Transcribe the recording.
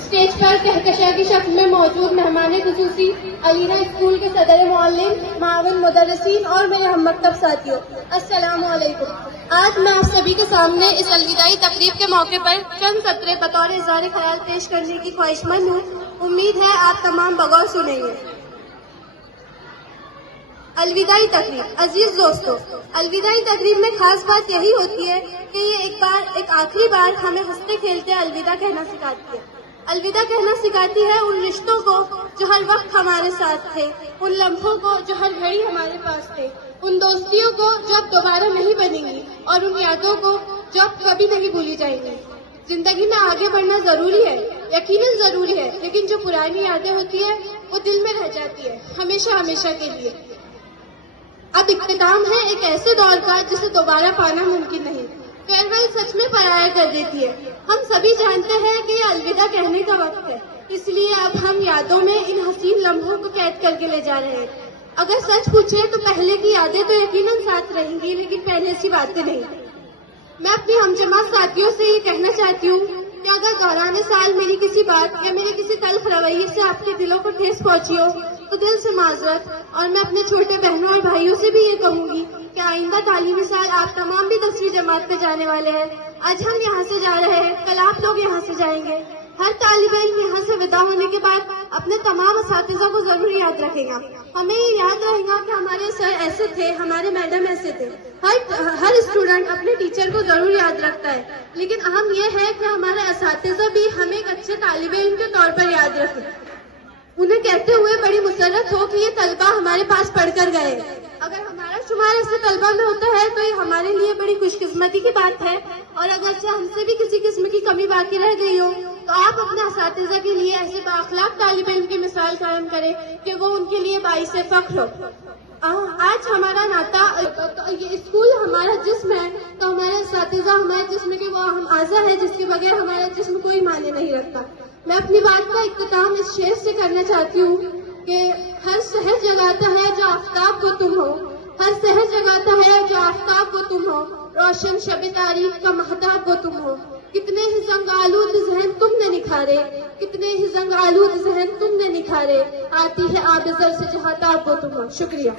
Stage پر کہکشاں کی شکل میں موجود مہمان خصوصی، علیرہ اسکول کے صدر معلم، معاون مدرسین اور میرے ہم مکتب ساتھیوں، السلام علیکم۔ آج میں آپ سبھی کے سامنے اس الوداعی تقریب کے موقع پر چند سطریں بطور اظہار خیال پیش کرنے کی خواہش مند ہوں۔ امید ہے آپ تمام بغور سنیں گے۔ الوداعی تقریب۔ عزیز دوستو، الوداعی تقریب میں خاص بات یہی ہوتی ہے کہ یہ ایک آخری بار ہمیں ہنستے کھیلتے الوداع کہنا سکھاتی ہے۔ الوداع کہنا سکھاتی ہے ان رشتوں کو جو ہر وقت ہمارے ساتھ تھے، ان لمحوں کو جو ہر گھڑی ہمارے پاس تھے، ان دوستیوں کو جو اب دوبارہ نہیں بنیں گی، اور ان یادوں کو جو اب کبھی نہیں بھولی جائیں گی۔ زندگی میں آگے بڑھنا ضروری ہے، یقیناً ضروری ہے، لیکن جو پرانی یادیں ہوتی ہیں وہ دل میں رہ جاتی ہے ہمیشہ ہمیشہ کے لیے۔ اب اختتام ہے ایک ایسے دور کا جسے دوبارہ پانا ممکن نہیں۔ فیئرویل سچ میں پرایا کر دیتی ہے۔ ہم سبھی جانتے ہیں کہ یہ الوداع کہنے کا وقت ہے، اس لیے اب ہم یادوں میں ان حسین لمحوں کو قید کر کے لے جا رہے ہیں۔ اگر سچ پوچھے تو پہلے کی یادیں تو یقیناً ساتھ رہیں گی، لیکن پہلے سی باتیں نہیں۔ میں اپنی ہم جماعت ساتھیوں سے یہ کہنا چاہتی ہوں کہ اگر دوران سال میری کسی بات یا میرے کسی تلخ رویے سے آپ کے دلوں کو ٹھیس پہنچی ہو تو دل سے معذرت، اور میں اپنے چھوٹے بہنوں اور بھائیوں سے بھی یہ کہوں گی کہ آئندہ تعلیمی سال آپ تمام بھی 10ویں جماعت پہ جانے والے ہیں۔ آج ہم یہاں سے جا رہے ہیں، کل آپ لوگ یہاں سے جائیں گے۔ ہر طالب علم یہاں سے ودا ہونے کے بعد اپنے تمام اساتذہ کو ضرور یاد رکھے گا۔ ہمیں یہ یاد رہے گا کہ ہمارے سر ایسے تھے، ہمارے میڈم ایسے تھے۔ ہر اسٹوڈنٹ اپنے ٹیچر کو ضرور یاد رکھتا ہے، لیکن اہم یہ ہے کہ ہمارے اساتذہ بھی ہمیں ایک اچھے طالب علم کے طور پر یاد رکھیں، انہیں کہتے ہوئے بڑی مسرت ہو کہ یہ طلبہ ہمارے پاس پڑھ کر گئے۔ اگر ہمارا شمار ایسے طلبہ میں ہوتا ہے تو یہ ہمارے لیے بڑی خوش قسمتی کی بات ہے، اور اگرچہ ہم سے بھی کسی قسم کی کمی باقی رہ گئی ہو تو آپ اپنے اساتذہ کے لیے ایسے بااخلاق طالب علم کی مثال قائم کریں کہ وہ ان کے لیے باعث فخر ہو۔ آج ہمارا ناطا، یہ اسکول ہمارا جسم ہے تو ہمارے اساتذہ ہمارے جسم کے وہ اہم اعضاء ہے جس کے بغیر ہمارا جسم کوئی معنی نہیں رکھتا۔ میں اپنی بات کا اختتام اس شعر سے کرنا چاہتی ہوں کہ ہر شہر جگاتا ہے جو آفتاب کو تم ہو، ہر شہر جگاتا ہے جو آفتاب کو تم ہو، روشن شب تاریخ کا مہتاب کو تم ہو۔ کتنے ہی زنگ آلود ذہن تم نے نکھارے، کتنے ہی زنگ آلود ذہن تم نے نکھارے، آتی ہے آب زر سے جہاں تاب کو تم ہو۔ شکریہ۔